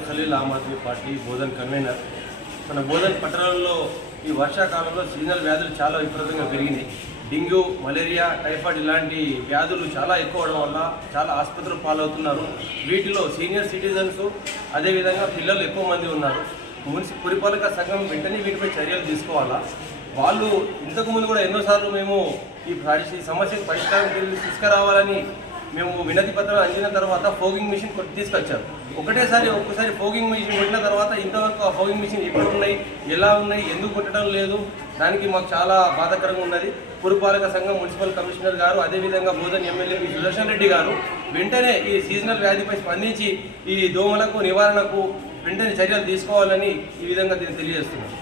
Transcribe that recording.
Medchal Aam Aadmi party Bodhan convener. మన బోధన్ పట్టణంలో ఈ వర్షాకాలంలో సీజనల్ వ్యాధులు చాలా విపరీతంగా పెరిగినాయి. డెంగ్యూ మలేరియా టైఫాయిడ్ ఇలాంటి వ్యాధులు చాలా ఎక్కువ అవడం వల్ల చాలా ఆసుపత్రులు పాలవుతున్నారు. వీటిలో సీనియర్ సిటిజన్స్ అదేవిధంగా పిల్లలు ఎక్కువ మంది ఉన్నారు. మున్సి పురిపాలక సంఘం వెంటనే వీటిపై చర్యలు తీసుకోవాలా? వాళ్ళు ఇంతకుముందు కూడా ఎన్నోసార్లు మేము ఈ సమస్యకు పరిష్కారం తీసుకురావాలని మేము వినతి పత్రాలు అందిన తర్వాత ఫోగింగ్ మిషన్ తీసుకొచ్చారు ఒకటేసారి ఒక్కసారి ఫోగింగ్ మిషన్ కొట్టిన తర్వాత ఇంతవరకు ఆ ఫోగింగ్ మిషన్ ఎక్కడ ఉన్నాయి ఎలా ఉన్నాయి ఎందుకు కొట్టడం లేదు దానికి మాకు చాలా బాధాకరంగా ఉన్నది పురపాలక సంఘం మున్సిపల్ కమిషనర్ గారు అదేవిధంగా బోధన్ ఎమ్మెల్యే పి. సుదర్శన్ రెడ్డి గారు వెంటనే ఈ సీజనల్ వ్యాధిపై స్పందించి ఈ దోమలకు నివారణకు వెంటనే చర్యలు తీసుకోవాలని ఈ విధంగా తెలియజేస్తున్నాను